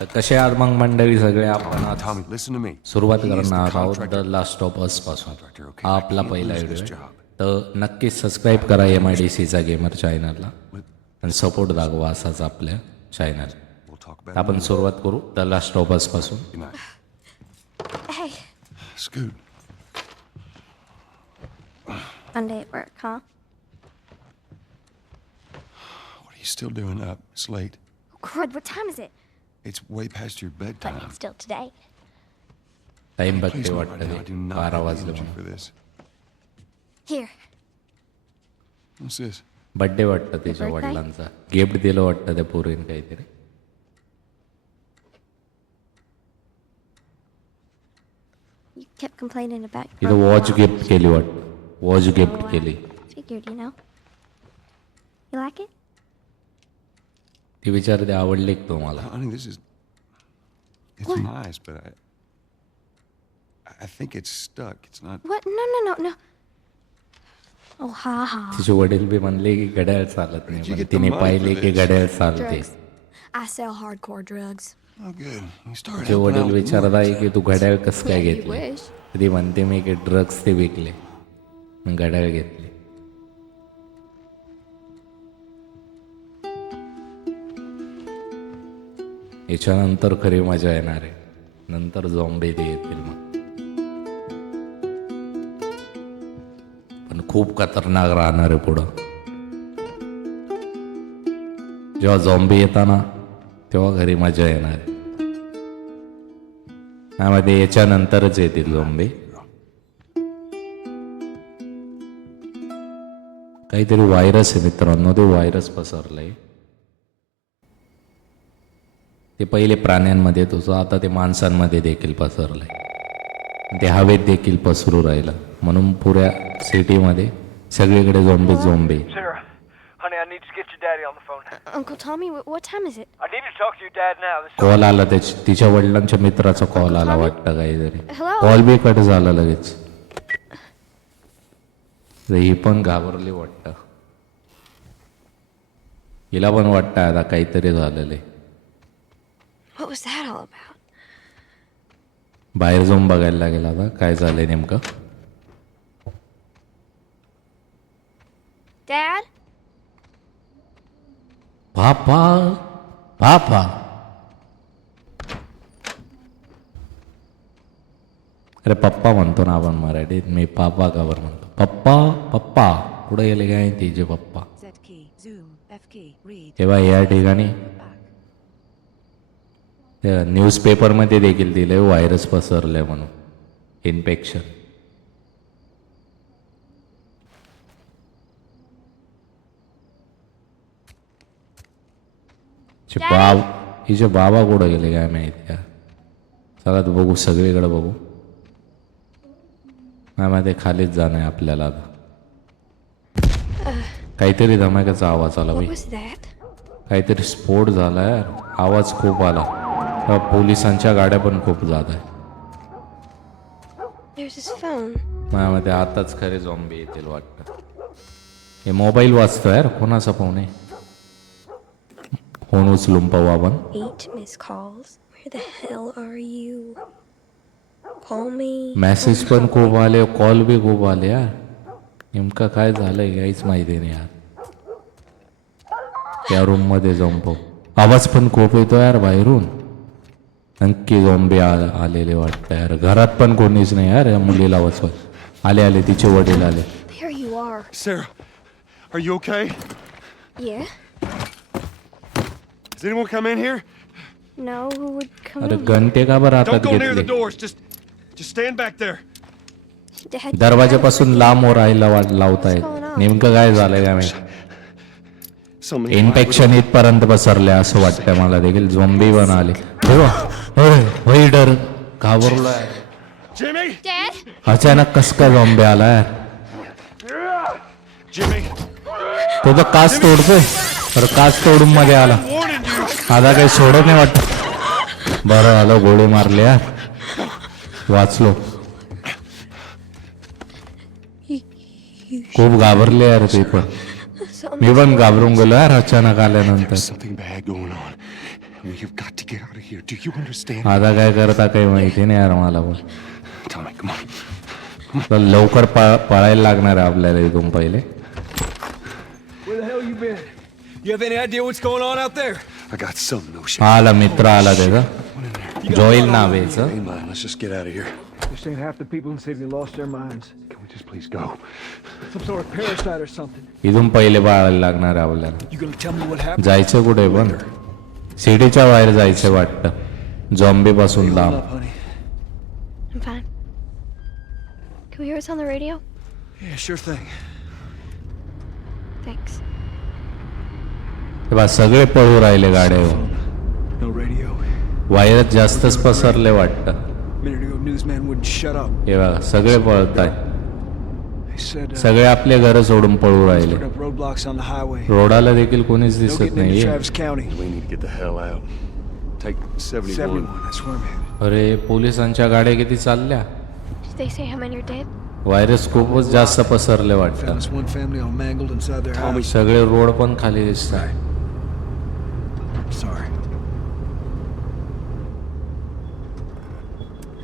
तर कसे आज मग मंडळी सगळे? आपण सुरुवात करणार आहोत द लास्ट ऑफ असपासून. हा आपला पहिला व्हिडिओ तर नक्कीच सबस्क्राईब करा एम आय डी सीचा गेमर चॅनलला आणि सपोर्ट दाखवा असाच आपल्या चॅनल आपण सुरुवात करू द लास्ट ऑफ असपासून. Still doing up. It's late. Oh, God, what time is it? It's way past your bedtime. But it's still today. Time ಬತ್ತಿ ಹೊಟ್ಟೆದಿ ಬಾರ ವಾಜ್ಲು Here. What's this? ಬಡ್ಡೆ ಹೊಟ್ಟತಿ Birthday? ವಡ್ಲಂಸ ಗೇಬ್ಡ್ದಿಲ್ಲ ಹೊಟ್ಟದೆ ಪೂರಿನ ಕೈದಿರಿ You kept complaining about ಇದು your was kept Kelly What was kept Kelly? Figured, you know. You like it? ते विचार ते आवडले तुम्हाला तिचे वडील बी म्हणले की घड्याळ चालत नाही तिने पाहिले की घड्याळ चालते. तिचे वडील विचारत आहे की तू घड्याळ कस काय घेतले? तरी म्हणते मी की ड्रग्स ते विकले. घड्याळ घेतले. याच्यानंतर खरी मजा येणार आहे. नंतर झोंबे ते येतील मग. पण खूप खतरनाक राहणार आहे पुढं. जेव्हा झॉम्बे येताना तेव्हा घरी मजा येणार आहे. त्यामध्ये याच्यानंतरच येतील झोंबे काहीतरी व्हायरस आहे मित्रांनो ते व्हायरस पसरलंय. ते पहिले प्राण्यांमध्ये येत होतं. आता ते माणसांमध्ये देखील पसरलंय. ते हवेत देखील पसरू राहिलं. म्हणून पुऱ्या सिटीमध्ये सगळीकडे झोंबे झोंबे. कॉल आला त्याच तिच्या वडिलांच्या मित्राचा कॉल आला वाटतं काहीतरी? कॉल बी कट झाला लगेच. ही पण घाबरली वाटतं. हिला पण वाटतं आता काहीतरी झालेलं आहे What was that all about? बाहेर जाऊन बघायला लागेल आता काय झालंय नेमकं Dad? पापा पापा अरे पप्पा म्हणतो ना आपण मराठीत मी पापा का बरं म्हणतो पप्पा पप्पा कुठे गेले काय तिचे पप्पा Z key, zoom, F key, read. तेव्हा या ठिकाणी. न्यूजपेपरमध्ये देखील दिले व्हायरस पसरले म्हणून. इन्फेक्शन बाब हिचे बाबा कुठं गेले काय माहिती? का चला तर बघू सगळीकडे बघू. नाही माहिती खालीच जाणं आहे आपल्याला आता. काहीतरी धमाक्याचा आवाज आला बाई? काहीतरी स्फोट झाला यार. आवाज खूप आला. पोलिसांच्या गाड्या पण खूप जात आहे phone. माझ्यामध्ये आताच खरे झॉम्बी येतील वाटतं. हे मोबाईल वाचतो यार कोणाचा फोन आहे? फोन उचलून पाहू आपण. मेसेज पण खूप आले कॉल बी खूप आले यार. नेमकं काय झालंय काहीच माहिती नाही यार. त्या रूममध्ये जाऊन पाहू. आवाज पण खूप येतो यार बाहेरून. नक्की झॉम्बी आलेले वाटतं यार घरात पण कोणीच नाही यार या मुलीला वाचवत आले आले तिचे वडील आले There you are. Sarah, are you okay? Yeah? Has anyone come in here? No, who would come अरे in? घंटे का बरं Don't हातात go near the घेतले doors. Just, just stand back there. Dad, दरवाजापासून लांब वर राहायला वाट लावतायत नेमकं काय झालंय का माहिती. इन्फेक्शन इथपर्यंत पसरले असं वाटतं मला देखील. झोंबी पण आले. डर घाबरलाय? अचानक कस काय झोंबे आलाय? तो तर काच तोडतोय. तर काच तोडून मध्ये आला. आता काही सोडत नाही वाटत. बरं आलं गोळी मारली यार वाचलो. खूप घाबरले यार ते पण. मी पण घाबरून गेलो यार अचानक आल्यानंतर? आता काय करता काही माहिती नाही यार मला पण लवकर पळ पळायला लागणार आहे आपल्याला इथून पहिले. हा आला मित्र आला त्याचा जॉईल नावेचं इथून पहिले बाळायला लागणार आपल्याला जायचं कुठे पण सिटीच्या बाहेर जायचं वाटत झॉम्बे पासून लांब Can we hear us on सगळे पळू राहिले गाड्यावर वायरस जास्तच पसरले वाटतं. हे बघा सगळे पळत आहे सगळे आपले घर सोडून पळू राहिले. रोडाला देखील कोणीच दिसत नाही अरे पोलिसांच्या गाड्या किती चालल्या? व्हायरस खूपच जास्त पसरले वाटत. सगळे रोड पण खाली दिसतात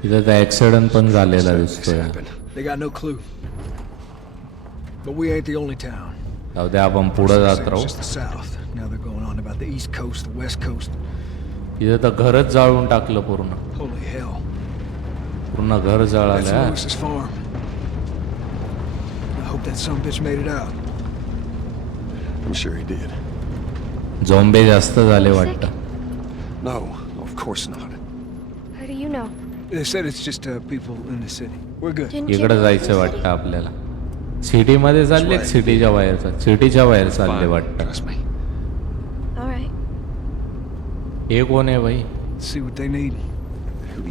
तिथं तर एक्सिडंट पण झालेला दिसतोय. खेळकडं ते द्या बंप पुढं जात राहू. तर इथं तर घरच जाळून टाकलं पूर्ण. पूर्ण घर जाळायला झोंबे जास्त झाले वाटतं. धाव ऑफ कोर्स ना मॅडम यू ना इकडे जायचं वाटतं आपल्याला. सिटी मध्ये चालले सिटीच्या बाहेर सिटीच्या बाहेर चालले वाटत. हे कोण आहे भाई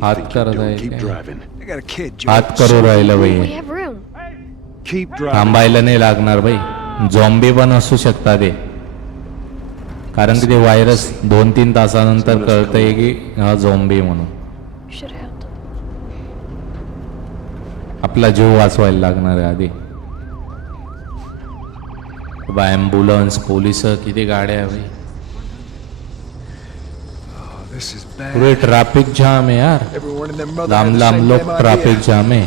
हात करत आहे हात करू राहिलं बाई. थांबायला नाही लागणार भाई झॉम्बी पण असू शकतात ते कारण की ते व्हायरस दोन तीन तासानंतर कळतंय की हा झॉम्बी म्हणून. आपला जीव वाचवायला लागणार आहे आधी. बा ॲम्ब्युलन्स पोलीस किती गाड्या. पुरे ट्रॅफिक जाम आहे यार. लांब लांब लोक ट्रॅफिक. जाम आहे.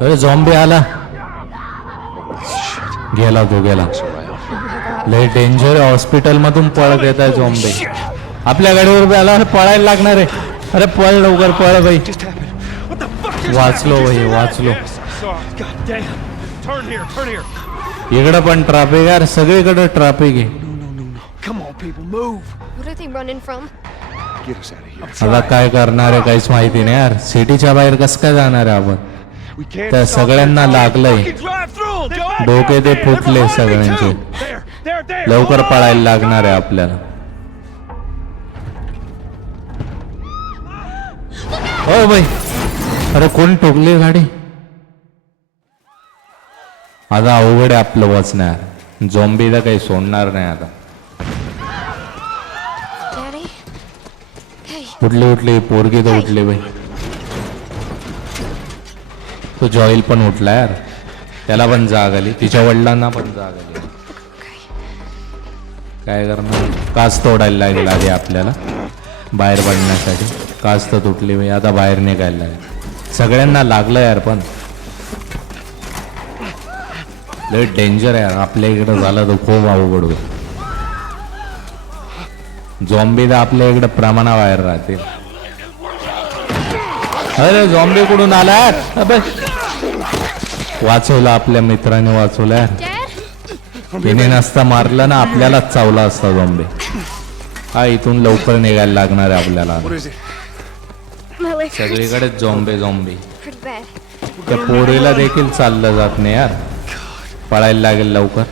अरे झॉम्बी आला. गेला तो गेला. लय डेंजर हॉस्पिटल मधून पळत येत आहे झॉम्बी आपल्या गाडीवर उभे आला पळायला लागणार आहे. अरे पळ लवकर पळ बाई. वाचलो भाई वाचलो. इकडं पण ट्राफिक आहे सगळीकडे ट्राफिक आहे. आता काय करणार आहे काहीच माहिती नाही यार. सिटीच्या बाहेर कस काय जाणार आहे आपण? त्या सगळ्यांना लागलंय. डोके ते फुटले सगळ्यांचे. लवकर पळायला लागणार आहे आपल्याला. हो बाई. अरे कोण ठोकली गाडी? आता अवघड आहे आपलं वाचणार. झोंबीला काही सोडणार नाही आता. उठली उठली. पोरगी तर उठली बाई. तो जॉईल पण उठला यार. त्याला पण जाग आली. तिच्या वडिलांना पण जाग आली. काय करणार? काच तोडायला लागेल आधी आपल्याला. बाहेर पडण्यासाठी. काच तर तुटली बाई आता बाहेर निघायला लागेल. सगळ्यांना लागलं यार पण. लय डेंजर आहे यार. आपल्या इकडं झालं तर खूप अवघड होईल. झॉम्बी तर आपल्या इकडे प्रमाणाबाहेर राहतील. अरे झॉम्बी कुठून आला. वाचवलं आपल्या मित्राने वाचवलं? तिने नसता मारलं ना आपल्यालाच चावला असता झॉम्बी हा इथून लवकर निघायला लागणार आहे आपल्याला. Zombie pretty bad. त्या पोरीला देखील चाललं जात नाही यार. पळायला लागेल लवकर.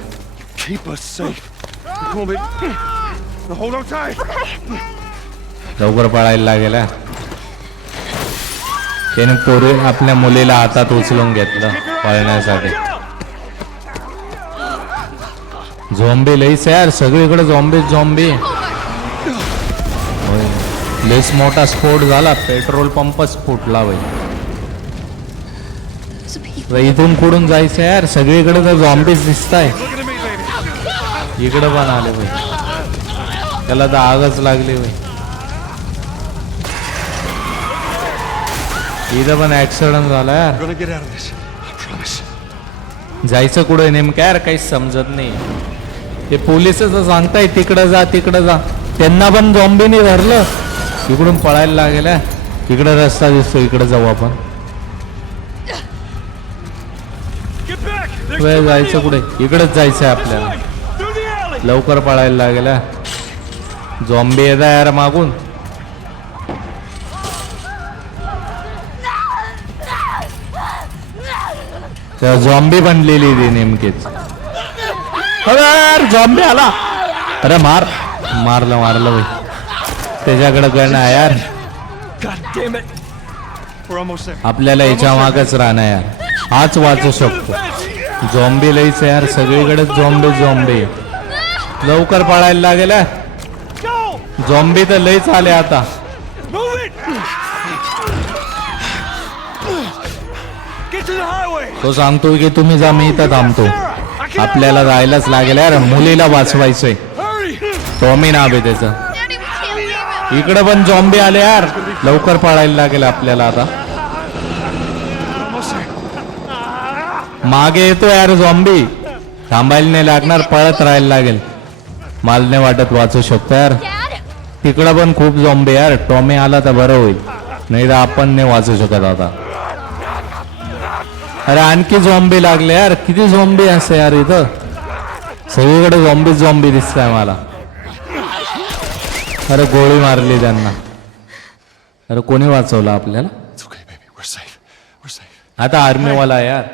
लवकर पळायला लागेल यार त्याने पोरी आपल्या मुलीला हातात उचलून घेतलं पळण्यासाठी. झॉम्बी लईच यार. सगळीकडे झॉम्बी झॉम्बी लईच मोठा स्फोट झाला पेट्रोल पंपच फुटला. तर इथून कुठून जायचं यार सगळीकडे तर झॉम्बीज me, baby. इकडं पण आले भाई त्याला तर आगच लागली भाई इथं पण ऍक्सिडेंट झाला यार. जायचं कुठे नेमकं यार काहीच समजत नाही ते पोलिसच सांगताय तिकडं जा तिकडं जा त्यांना पण झॉम्बीने धरलं इकडून पळायला लागेल हा. इकडं रस्ता दिसतो इकडे जाऊ आपण. वेळ जायचं कुठे? इकडेच जायचं आहे आपल्याला. लवकर पळायला लागेल हा. झॉम्बी येत आहे यार मागून. त्या झॉम्बी बनलेली ती नेमकीच. अरे यार झॉम्बी आला. अरे मार. मारलं मारलं भाई त्याच्याकडे आहे यार. आपल्याला याच्या मागच राहणं यार. हाच वाचू शकतो. झॉम्बी लईच यार. सगळीकडे झॉम्बी झॉम्बी लवकर पळायला लागेल! झॉम्बी तर लईच आले आता! तो सांगतोय की तुम्ही जा मी इथं थांबतो. आपल्याला जायलाच लागेल यार. मुलीला वाचवायचंय! टॉमी नाव आहे त्याचं. इकडे पण जॉम्बे आले यार. लवकर पळायला लागेल आपल्याला आता. मागे येतो यार झॉम्बी थांबायला नाही लागणार पळत राहायला लागेल. माल नाही वाटत वाचू शकतो यार. तिकडं पण खूप झॉम्बे यार. टॉमी आला तर बरं होईल. नाही तर आपण नाही वाचू शकत आता. अरे आणखी झॉम्बे लागले यार. किती झॉम्बे असते यार इथं. सगळीकडे झॉम्बी झॉम्बी दिसताय मला. अरे गोळी मारली त्यांना अरे कोणी वाचवलं आपल्याला It's okay, baby. We're safe. We're safe. आता आर्मीवाला यार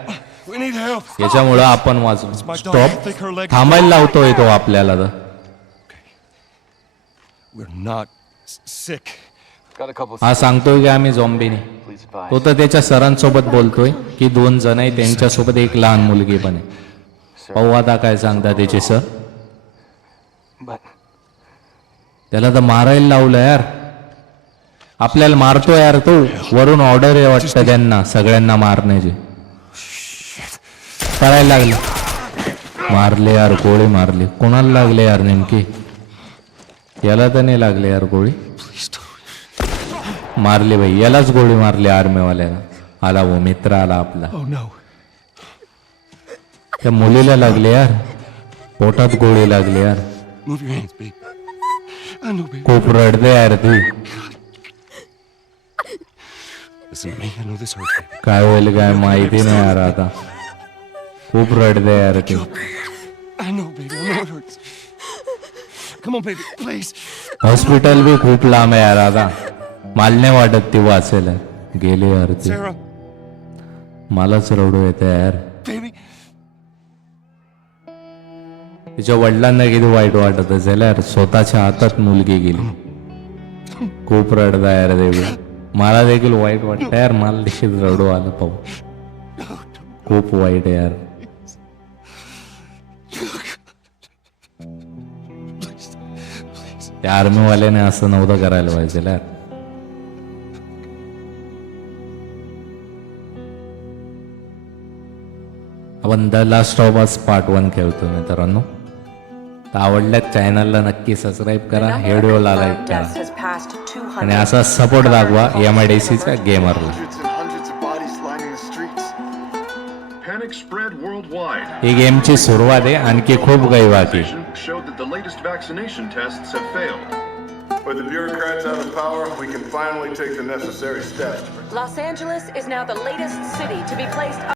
We need help. याच्यामुळं आपण वाचू स्टॉप थांबायला लावतोय तो आपल्याला तर We're not s- sick. Got a couple. हा सांगतोय की आम्ही झॉम्बीने. तो तर त्याच्या सरांसोबत बोलतोय की दोन जण आहे त्यांच्यासोबत एक लहान मुलगी पण आहे पाहू आता काय सांगता त्याचे सर But त्याला तर मारायला लावलं यार. आपल्याला मारतो यार तो. वरून ऑर्डर आहे वाटतं त्यांना सगळ्यांना मारण्याची. करायला लागले. मारले यार गोळी मारली. कोणाला लागले यार नेमकी? याला तर नाही लागले यार गोळी. मारली भाई यालाच गोळी मारली आर्मीवाल्याला आला वो मित्र आला आपला. Oh no. त्या मुलीला लागले यार. पोटात गोळी लागली यार. खूप रडते baby. काय होईल काय माहिती नाही यार आता खूप रडते यार ती. हॉस्पिटल बी खूप लांब आहे यार आता मला नाही वाटत ती वाचेल. गेली यार ती. मलाच रडू येते यार. तिच्या वडिलांना किती वाईट वाटत असेल यार. स्वतःच्या हातात मुलगी गेली. खूप रडता यार देवी. मला देखील वाईट वाटतं यार. मला देखील रडू आलं पाहू. खूप वाईट आहे यार. त्या आर्मीवाल्याने असं नव्हतं करायला पाहिजे यार. आपण the last of us part one खेळतो मित्रांनो. तर आवडल्यात चॅनलला नक्की सबस्क्राईब करा हे व्हिडिओला लाईक करा has passed 200. आणि असा सपोर्ट दाखवा एम आय डी सीच्या गेमरला. ही गेमची सुरुवात आहे आणखी खूप काही बाकी. With the bureaucrats out of power, we can finally take the necessary steps. Los Angeles is now the latest city to be placed